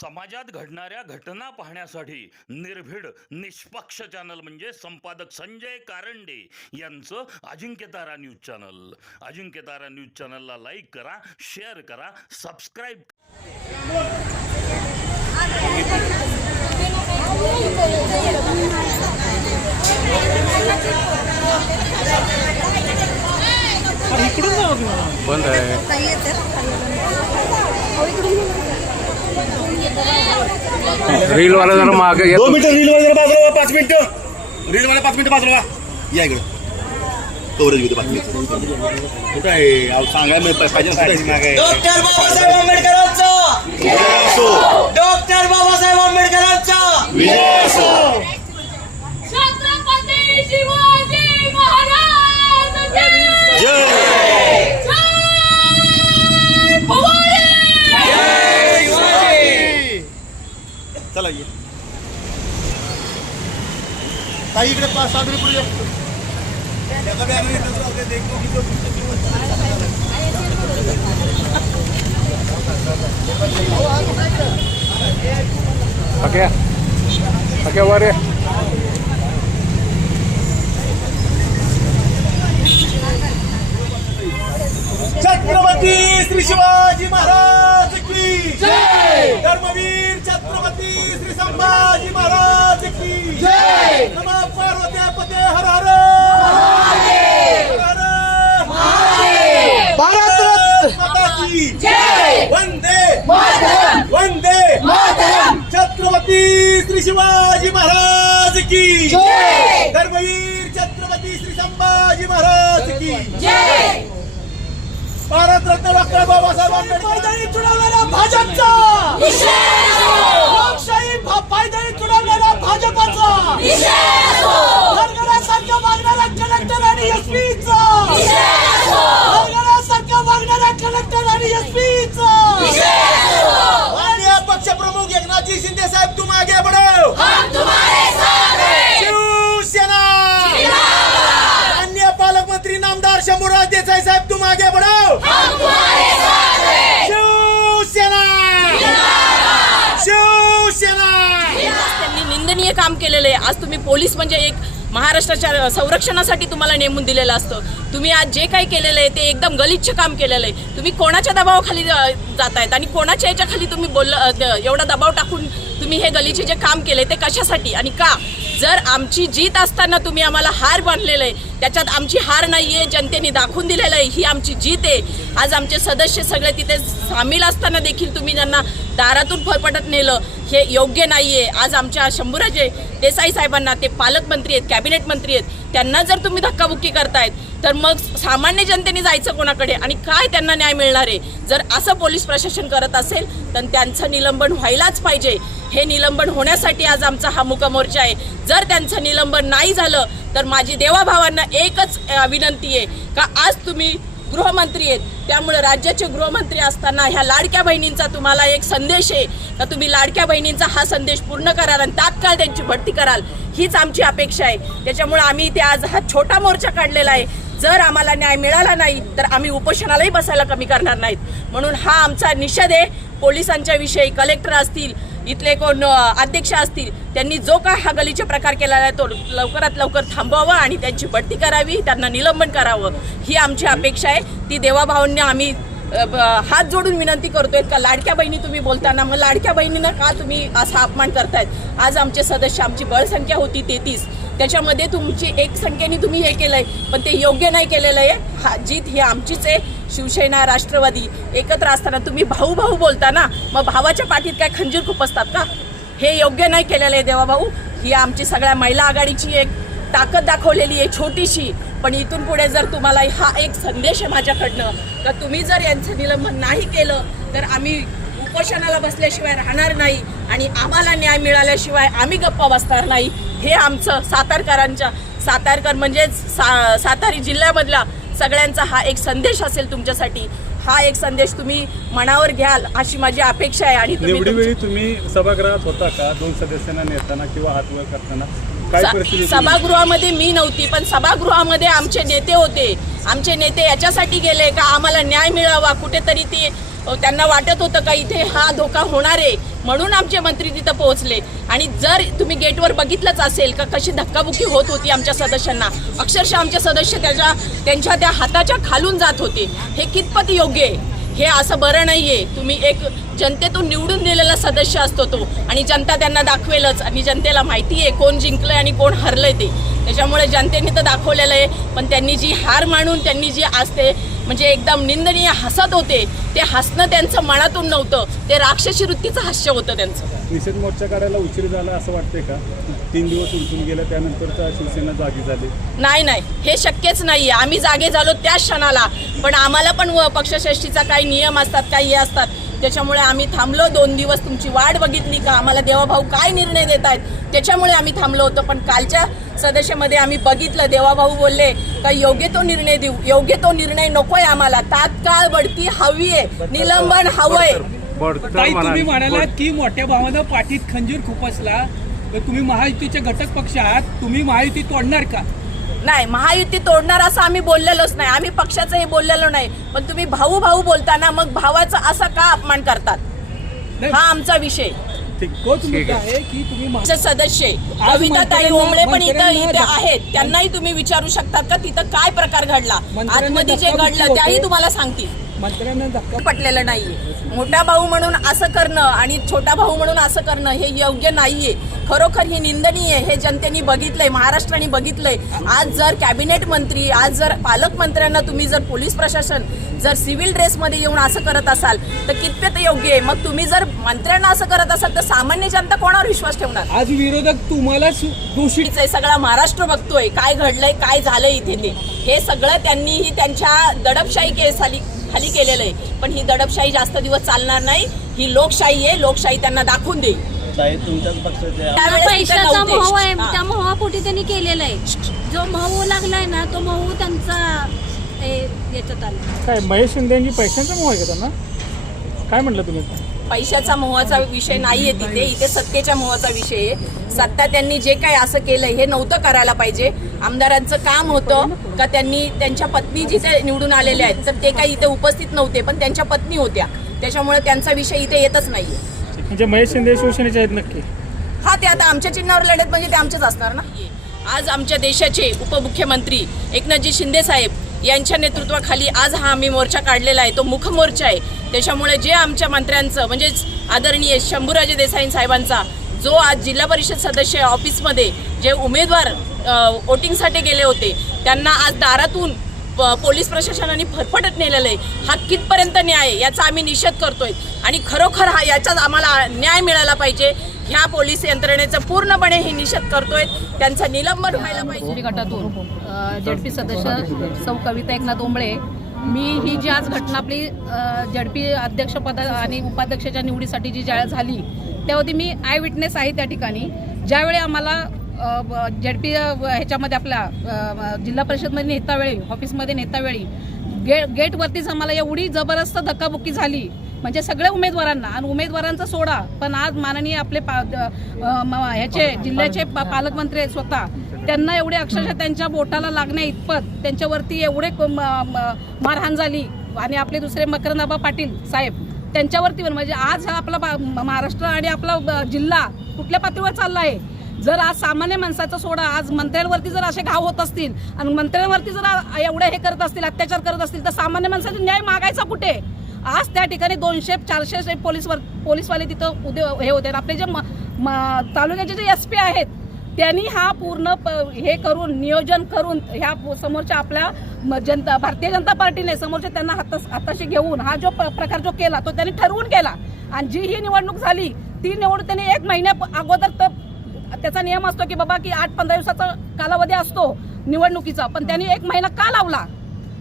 समाजात घडणाऱ्या घटना पाहण्यासाठी निर्भीड निष्पक्ष चॅनल म्हणजे संपादक संजय कारंडे यांचं Ajinkyatara news channel. Ajinkyatara news चॅनलला लाईक करा, शेअर करा, सबस्क्राईब. बंद आहे. रील वाला जरा मागे घ्या. 2 मिनिटं रील वाला बाजूला 5 मिनिटं रील वाला 5 मिनिटं बाजूला या इकडे कव्हरेज घेतो 5 मिनिटं कुठं आहे अहो सांगायला पाहिजे. डॉक्टर बाबासाहेब आंबेडकरांचा विजय असो, डॉक्टर बाबासाहेब आंबेडकरांचा विजय असो. छत्रपती शिवाजी महाराज की जय भवानी. चला ये ताई इकडे 5-7 रुपये या. ओके वर ये. छत्रपती श्री शिवाजी महाराज की जय. धर्मवीर छत्रपती श्री संभाजी महाराज की जय. नमः पार्वती पते हर हर भारत रत्न माता की जय. वंदे मातरम, वंदे मातरम. छत्रपती श्री शिवाजी महाराज की जय. धर्मवीर छत्रपती श्री संभाजी महाराज की जय. भारत रत्न डॉक्टर बाबासाहेब आंबेडकर चुनावलेला भाजपचा लोकशाही पायदळी चुनावलेला भाजपचा सरकारासारखं वागणारा कलेक्टर आणि एसपीचा सरकारासारखं वागणारा कलेक्टर आणि एसपीचा माननीय पक्षप्रमुख एकनाथजी शिंदे साहेब तुम आगे बढ़ो, हम तुम्हारे साथ हैं. शिवसेना. माननीय पालकमंत्री नामदार शंभूराज देसाई साहेब तुम आगे बढ़ो, हम तुम्हारे साथ हैं. शिवसेना. शिवसेना. त्यांनी निंदनीय काम केलेलं आहे. आज तुम्ही पोलीस म्हणजे एक महाराष्ट्राच्या संरक्षणासाठी तुम्हाला नेमून दिलेलं असतं. तुम्ही आज जे काही केलेलं आहे ते एकदम गलिच्छ काम केलेलं आहे. तुम्ही कोणाच्या दबावाखाली जातायत आणि कोणाच्या याच्या खाली तुम्ही एवढा दबाव टाकून तुम्ही हे गलिच्छ जे काम केले ते कशासाठी आणि का? जर आमची जीत असताना तुम्ही आम्हाला हार बांधलेलं आहे, त्याच्यात आमची हार नाही आहे, जनतेने दाखवून दिलेलं आहे ही आमची जीत आहे. आज आमचे सदस्य सगळे तिथे सामील असताना देखील तुम्ही ज्यांना दारातून फरफटत नेलं हे योग्य नाही आहे. आज आमच्या शंभूराजे देसाई साहेबांना, ते पालकमंत्री आहेत, कॅबिनेट मंत्री आहेत, त्यांना जर तुम्ही धक्काबुक्की करतायत तर मग सामान्य जनतेने जायचं कोणाकडे आणि काय त्यांना न्याय मिळणार आहे? जर असं पोलीस प्रशासन करत असेल तर त्यांचं निलंबन व्हायलाच पाहिजे. हे निलंबन होण्यासाठी आज आमचा हा मुका मोर्चा आहे. जर त्यांचं निलंबन नाही झालं तर माझी देवाभावांना एकच विनंती आहे का आज तुम्ही गृहमंत्री आहेत, त्यामुळे राज्याचे गृहमंत्री असताना ह्या लाडक्या बहिणींचा तुम्हाला एक संदेश आहे का तुम्ही लाडक्या बहिणींचा हा संदेश पूर्ण कराल आणि तात्काळ त्यांची भरती कराल, हीच आमची अपेक्षा आहे. त्याच्यामुळे आम्ही इथे आज हा छोटा मोर्चा काढलेला आहे. जर आम्हाला न्याय मिळाला नाही तर आम्ही उपोषणालाही बसायला कमी करणार नाहीत. म्हणून हा आमचा निषेध आहे पोलिसांच्या विषयी. कलेक्टर असतील, इथले कोण अध्यक्ष असतील, त्यांनी जो काय हा गलिच्छ प्रकार केलेला आहे तो लवकरात लवकर थांबवावा आणि त्यांची बढती करावी, त्यांना निलंबन करावं, ही आमची अपेक्षा आहे. ती देवाभावांनी आम्ही हात जोडून विनंती करतोय का लाडक्या बहिणी तुम्ही बोलताना मग लाडक्या बहिणींना का तुम्ही असा अपमान करतायत? आज आमचे सदस्य, आमची बळसंख्या होती 33, त्याच्यामध्ये तुमची एक संख्येने तुम्ही हे केलंय पण ते योग्य नाही केलेलं आहे. हा जीत ही आमचीच आहे. शिवसेना, राष्ट्रवादी एकत्र असताना तुम्ही भाऊ भाऊ बोलता ना, मग भावाच्या पाठीत काय खंजीर खुपसतात का? हे योग्य नाही केलेलं आहे देवाभाऊ. ही आमची सगळ्या महिला आघाडीची एक ताकद दाखवलेली आहे छोटीशी. पण इथून पुढे जर तुम्हाला हा एक संदेश आहे माझ्याकडनं का तुम्ही जर यांचं निलंबन नाही केलं तर आम्ही उपोषणाला बसल्याशिवाय राहणार नाही आणि आम्हाला न्याय मिळाल्याशिवाय आम्ही गप्पा बसणार नाही. हे आमचं सातारकर म्हणजे सातारी जिल्ह्यामधला सगळ्यांचा हा एक संदेश असेल तुमच्यासाठी. हा एक संदेश तुम्ही मनावर घ्याल अशी माझी अपेक्षा आहे. आणि निवडीवेळी तुम्ही सभागृहात होता का 2 सदस्यांना नेताना किंवा हात वर करताना? सभागृहामध्ये मी नव्हती पण सभागृहामध्ये आमचे नेते होते. आमचे नेते याच्यासाठी गेले का आम्हाला न्याय मिळावा, कुठेतरी ते त्यांना वाटत होतं का इथे हा धोका होणार आहे, म्हणून आमचे मंत्री तिथं पोहोचले. आणि जर तुम्ही गेटवर बघितलंच असेल का कशी धक्काबुक्की होत होती आमच्या सदस्यांना, अक्षरशः आमचे सदस्य त्यांच्या त्या हाताच्या खालून जात होते. हे कितपत योग्य आहे? हे असं बरं नाही आहे. तुम्ही एक जनतेतून निवडून दिलेला सदस्य असतो तो, आणि जनता त्यांना दाखवेलच, आणि जनतेला माहिती आहे कोण जिंकलंय आणि कोण हरलंय ते. त्याच्यामुळे जनतेने तर दाखवलेलं आहे, पण त्यांनी जी हार मानून त्यांनी जी आज ते म्हणजे एकदम निंदनीय हसत होते, ते हसणं त्यांचं मनातून नव्हतं, ते राक्षसी वृत्तीचं हास्य होतं त्यांचं. निषेध मोर्चा करायला उशीर झाला असं वाटतंय का? 3 दिवस उलटून गेले, त्यानंतर शिवसेना जागी झाली. नाही, हे शक्यच नाहीये. आम्ही जागे झालो त्याच क्षणाला, पण आम्हाला पण पक्षश्रेष्ठीचा काही नियम असतात, काही हे असतात, त्याच्यामुळे आम्ही थांबलो 2 दिवस. तुमची वाट बघितली का आम्हाला देवाभाऊ काय निर्णय देत आहेत, त्याच्यामुळे आम्ही थांबलो होतो. पण कालच्या सदस्यामध्ये आम्ही बघितलं, देवाभाऊ बोलले का योग्य तो निर्णय देऊ, योग्य तो निर्णय नकोय आम्हाला, तात्काळ बढती हवी आहे, निलंबन हवंय. ताई, तुम्ही म्हणालात की मोठ्या भावानं पाठीत खंजीर खुपसला, तर तुम्ही महायुतीचे घटक पक्ष आहात, तुम्ही महायुती तोडणार का? नाही, महायुती तोडणार असं आम्ही बोललेलोच नाही, आम्ही पक्षाचं हे बोललेलो नाही. पण तुम्ही भाऊ भाऊ बोलताना मग भावाचा असा का अपमान करतात, हा आमचा विषय. तोच मुद्दा आहे की तुम्ही सदस्य कविताताई ओंबळे पण इथे आहेत, त्यांनाही तुम्ही विचारू शकतात का तिथं काय प्रकार घडला, आतमध्ये जे घडलं त्याही तुम्हाला सांगतील. मंत्र्यांना धक्का पटलेलं नाहीये. मोठा भाऊ म्हणून असं करणं आणि छोटा भाऊ म्हणून असं करणं हे योग्य नाहीये. खरोखर ही निंदनीय आहे. हे जनतेने बघितलंय, महाराष्ट्राने बघितलंय. आज जर कॅबिनेट मंत्री, आज जर पालकमंत्र्यांना तुम्ही जर पोलीस प्रशासन जर सिव्हिल ड्रेसमध्ये येऊन असं करत असाल तर कितपत योग्य आहे? मग तुम्ही जर मंत्र्यांना असं करत असाल तर सामान्य जनता कोणावर विश्वास ठेवणार? आज विरोधक तुम्हाला दोषी सगळा महाराष्ट्र बघतोय काय घडलंय, काय झालंय इथे ते. हे सगळं त्यांनीही त्यांच्या दडपशाही खाली केलेलं आहे. पण ही दडपशाही जास्त दिवस चालणार नाही. ही लोकशाही आहे, लोकशाही त्यांना दाखवून देईल. पैशाचा मोह आहे, त्या मोहापोटी त्यांनी केलेला आहे. जो मोह लागलाय ना तो मोह त्यांचा याच्यात आला. काय महेश शिंदेची पैशांचा मोह आहे का त्यांना? काय म्हटलं तुम्ही? पैशाचा मोहाचा विषय नाहीये तिथे, इथे सत्तेच्या मोहाचा विषय आहे. सत्ता त्यांनी जे काही असं केलंय हे नव्हतं करायला पाहिजे. आमदारांचं काम होतं का त्यांनी त्यांच्या पत्नी जिथे निवडून आलेल्या आहेत तर ते काही इथे उपस्थित नव्हते, पण त्यांच्या पत्नी होत्या, त्याच्यामुळे त्यांचा विषय इथे येतच नाहीये. म्हणजे महेश शिंदे शिवसेनेचे आहेत नक्की? हा, ते आता आमच्या चिन्हावर लढत म्हणजे ते आमचेच असणार ना. आज आमच्या देशाचे उपमुख्यमंत्री एकनाथजी शिंदे साहेब यांच्या नेतृत्वाखाली आज हा आम्ही मोर्चा काढलेला आहे. तो मुख मोर्चा आहे. त्याच्यामुळे जे आमच्या मंत्र्यांचं म्हणजेच आदरणीय शंभूराजे देसाई साहेबांचा जो आज जिल्हा परिषद सदस्य ऑफिसमध्ये जे उमेदवार वोटिंगसाठी गेले होते त्यांना आज दारातून पोलीस प्रशासनाने फरफटत नेलेलं आहे. हा कितपर्यंत न्याय आहे याचा आम्ही निषेध करतोय आणि खरोखर हा याचाच आम्हाला न्याय मिळाला पाहिजे. ह्या पोलीस यंत्रणेचा पूर्णपणे हे निषेध करतोय. त्यांचं निलंबन व्हायला पाहिजे. गटातून जेडपी सदस्य सौ कविता एकनाथ ओंबळे, मी ही जी आज घटना आपली जेडपी अध्यक्षपद आणि उपाध्यक्षाच्या निवडीसाठी जी झाली त्यावरती मी आय विटनेस आहे त्या ठिकाणी. ज्यावेळी आम्हाला जेडपी ह्याच्यामध्ये आपल्या जिल्हा परिषदमध्ये नेतावेळी ऑफिसमध्ये नेतावेळी गेटवरतीच आम्हाला एवढी जबरदस्त धक्काबुक्की झाली म्हणजे सगळ्या उमेदवारांना, आणि उमेदवारांचा सोडा पण आज माननीय आपले ह्याचे जिल्ह्याचे पालकमंत्री स्वतः त्यांना एवढे अक्षरशः त्यांच्या बोटाला लागण्या इतपत त्यांच्यावरती एवढे मारहाण झाली. आणि आपले दुसरे मकरंदाबा पाटील साहेब त्यांच्यावरती पण म्हणजे आज हा आपला महाराष्ट्र आणि आपला जिल्हा कुठल्या पातळीवर चालला आहे. जर आज सामान्य माणसाचा सोडा आज मंत्र्यांवरती जर असे घाव होत असतील आणि मंत्र्यांवरती जर एवढे हे करत असतील, अत्याचार करत असतील तर सामान्य माणसाचा न्याय मागायचा कुठे? आज त्या ठिकाणी 200-400 पोलीसवाले तिथं हे होते. आपले जे तालुक्याचे जे SP आहेत त्यांनी हा पूर्ण हे करून नियोजन करून ह्या समोरच्या आपल्या भारतीय जनता पार्टीने समोरच्या त्यांना हाताशी घेऊन हा जो प्रकार जो केला तो त्यांनी ठरवून केला. आणि जी ही निवडणूक झाली ती निवडणूक त्यांनी 1 महिन्या अगोदर तर त्याचा नियम असतो की बाबा की 8-15 दिवसाचा कालावधी असतो निवडणुकीचा, पण त्यांनी 1 महिना का लावला?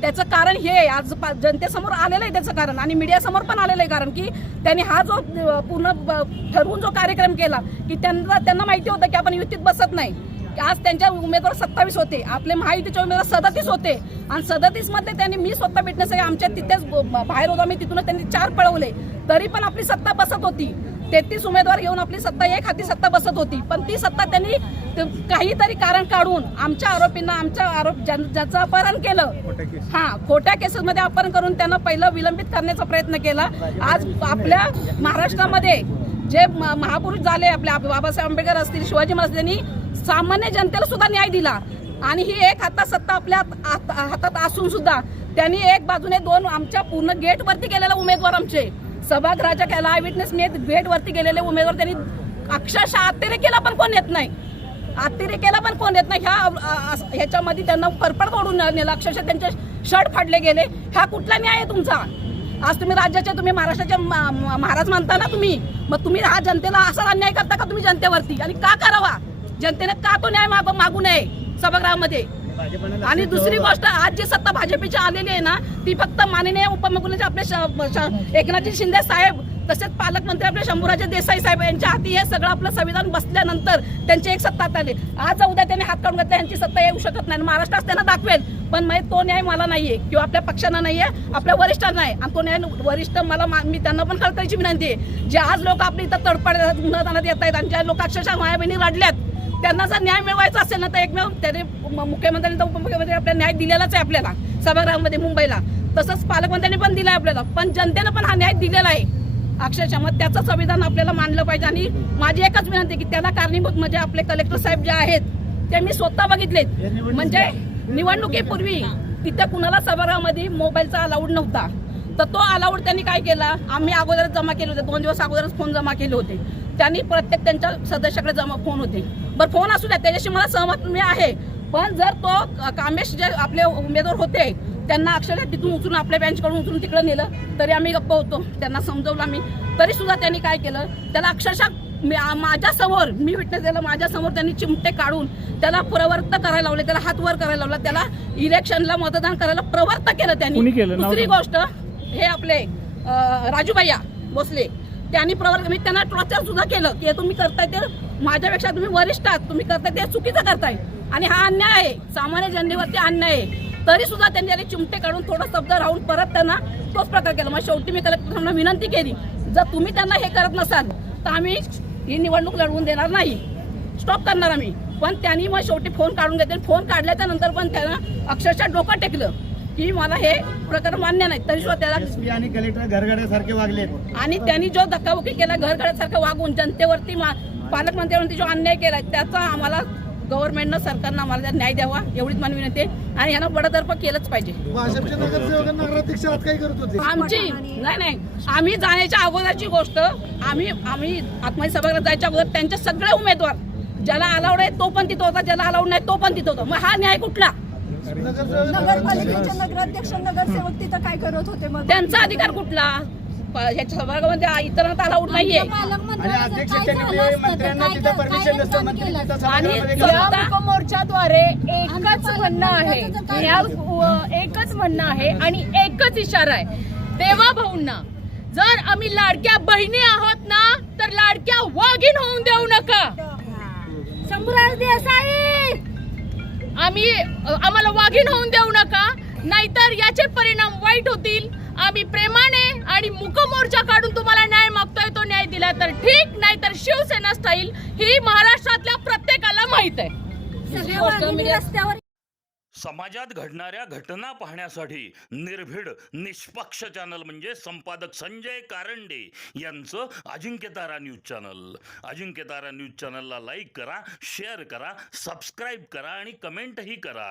त्याचं कारण हे आज जनतेसमोर आलेलं आहे त्याचं कारण, आणि मीडियासमोर पण आलेलं आहे कारण की त्यांनी हा जो पूर्ण ठरवून जो कार्यक्रम केला की त्यांना माहिती होतं की आपण युतीत बसत नाही, आज त्यांच्या उमेदवार 27 होते, आपले महायुतीचे उमेदवार 37 होते आणि 37 मध्ये त्यांनी मी स्वतः विटनेस आहे, आमच्या तिथेच बाहेर होतो आम्ही, तिथून त्यांनी 4 पळवले तरी पण आपली सत्ता बसत होती. 33 उमेदवार घेऊन आपली सत्ता एक हाती सत्ता बसत होती. पण ती सत्ता त्यांनी काहीतरी कारण काढून आमच्या आरोपींना ज्याचं अपहरण केलं, खोट्या केसेसमध्ये अपहरण करून त्यांना पहिलं विलंबित करण्याचा प्रयत्न केला. आज आपल्या महाराष्ट्रामध्ये जे महापुरुष झाले, आपले बाबासाहेब आंबेडकर असतील, शिवाजी महाराज, त्यांनी सामान्य जनतेला सुद्धा न्याय दिला आणि ही एक हातात सत्ता आपल्या हातात असून सुद्धा त्यांनी एक बाजूने 2 आमच्या पूर्ण गेटवरती गेलेले उमेदवार, आमचे सभागृहाच्या केला आय विटनेस मी गेटवरती गेलेले उमेदवार त्यांनी अक्षरशः अतिरेकेला पण कोण येत नाही, अतिरेकेला पण कोण येत नाही. ह्याच्यामध्ये त्यांना फरफड तोडून नेलं, अक्षरशः त्यांचे शर्ट फाडले गेले. हा कुठला न्याय आहे तुमचा? आज तुम्ही राज्याचे, तुम्ही महाराष्ट्राचे महाराज मानता ना तुम्ही, मग तुम्ही हा जनतेला असा अन्याय करता का तुम्ही जनतेवरती? आणि का करावा? जनतेने का तो न्याय मागू नये सभागृहामध्ये? आणि दुसरी गोष्ट, आज जी सत्ता भाजपची आलेली आहे ना, ती फक्त माननीय उपमुख्यमंत्री आपले एकनाथजी शिंदे साहेब, तसेच पालकमंत्री आपले शंभूराजे देसाई साहेब यांच्या हाती हे सगळं आपलं संविधान बसल्यानंतर त्यांची एक सत्ता आली. आज उद्या त्यांनी हात काढून घेतला, यांची सत्ता येऊ शकत नाही. महाराष्ट्रात त्यांना दाखवेल, पण तो न्याय मला नाहीये किंवा आपल्या पक्षांना नाहीये, आपल्या वरिष्ठांना आहे. आणि तो न्याय वरिष्ठ मी त्यांना पण कळकळीची विनंती आहे, जे आज लोक आपली इथं तडपड उन्हातानात येत आहेत आणि ज्या लोक अक्षरशः माया बहिणी रडल्यात, त्यांना जर न्याय मिळवायचा असेल ना, तर एकमेव त्याने मुख्यमंत्र्यांनी तर उपमुख्यमंत्री आपल्याला न्याय दिलेलाच आहे आपल्याला सभागृहामध्ये मुंबईला, तसंच पालकमंत्र्यांनी पण दिलाय आपल्याला, पण जनतेनं पण हा न्याय दिलेला आहे अक्षरशः. मग त्याचं संविधान आपल्याला मानलं पाहिजे. आणि माझी एकच विनंती की त्याला कारणीभूत म्हणजे आपले कलेक्टर साहेब जे आहेत ते मी स्वतः बघितलेत. म्हणजे निवडणुकीपूर्वी तिथे कुणाला सभागृहामध्ये मोबाईलचा अलाउड नव्हता, तर तो अलाउड त्यांनी काय केला, आम्ही अगोदरच जमा केले होते, 2 दिवस अगोदरच फोन जमा केले होते त्यांनी, प्रत्येक त्यांच्या सदस्याकडे फोन होते. बरं फोन असू द्या, त्याच्याशी मला सहमत मी आहे, पण जर तो कामेश जे आपले उमेदवार होते त्यांना अक्षरशः तिथून उचलून आपल्या बेंचकडून उचलून तिकडे नेलं, तरी आम्ही गप्प होतो, त्यांना समजवलं आम्ही, तरी सुद्धा त्यांनी काय केलं, त्याला अक्षरशः माझ्यासमोर, मी विटनेस दिला, माझ्यासमोर त्यांनी चिमटे काढून त्याला प्रवृत्त करायला लावले, त्याला हात वर करायला लावला, त्याला इलेक्शनला मतदान करायला प्रवृत्त केलं त्यांनी. दुसरी गोष्ट, हे आपले राजूभैया भोसले त्यांनी मी त्यांना टॉर्चर सुद्धा केलं की तुम्ही करताय ते माझ्यापेक्षा तुम्ही वरिष्ठ आहात, तुम्ही करताय ते चुकीचं करताय आणि हा अन्याय आहे, सामान्य जनतेवरती अन्याय आहे. तरी सुद्धा त्यांनी चिमटे काढून थोडा शब्द राहून परत त्यांना तोच प्रकार केला. मग शेवटी मी कलेक्टरांना विनंती केली, जर तुम्ही त्यांना हे करत नसाल तर आम्ही ही निवडणूक लढवून देणार नाही, स्टॉप करणार आम्ही. पण त्यांनी मग शेवटी फोन काढून घेतले, फोन काढल्याच्या नंतर पण त्यांना अक्षरशः डोकं टेकलं की मला हे प्रकार मान्य नाही. तरी सुद्धा त्याला आणि कलेक्टर घरगड्यासारखे वागले आणि त्यांनी जो धक्काबुक्की केला, घरगड्यासारखं वागून जनतेवरती, पालकमंत्र्यांवरती जो अन्याय केला, त्याचा आम्हाला गव्हर्नमेंटनं, सरकारनं आम्हाला न्याय द्यावा एवढीच माझी विनंती आहे. आणि ह्यानं बडतर्फ केलंच पाहिजे. भाजपच्या नगरसेवकांना नगराध्यक्षात काय करत होते? आमची नाही, आम्ही जाण्याच्या अगोदरची गोष्ट, आम्ही आत्महत्या सभागृहात जायच्या अगोदर त्यांचे सगळे उमेदवार, ज्याला अलाउड आहे तो पण तिथं होता, ज्याला अलाउड नाही तो पण तिथं होता. मग हा न्याय कुठला? नगरपालिकेचे नगराध्यक्ष नगरसेवक तिथं काय करत होते? मग त्यांचा अधिकार कुठला? ह्याच्या सभागृहामध्ये इतरांना अलाउड नाहीये. आणि मोर्चाद्वारे एकच म्हणणं आहे, एकच म्हणणं आहे आणि एकच इशारा आहे देवा भाऊंना, जर आम्ही लाडक्या बहिणी आहोत ना, तर लाडक्या वाघीण होऊन देऊ नका. शंभूराज देसाई, आम्हाला वाघीण होऊन देऊ नका, नाहीतर याचे परिणाम वाईट होतील. आम्ही प्रेमाने आणि मुकमोर्चा काढून तुम्हाला न्याय मागतोय, तो न्याय दिला तर ठीक, नाहीतर शिवसेना स्टाईल ही महाराष्ट्रातल्या प्रत्येकाला माहित आहे. रस्त्यावर समाजात घडणाऱ्या घटना पाहण्यासाठी निर्भीड निष्पक्ष चॅनल म्हणजे संपादक संजय कारंडे यांचं Ajinkyatara news channel. Ajinkyatara news चॅनलला लाईक करा, शेअर करा, सबस्क्राईब करा आणि कमेंटही करा.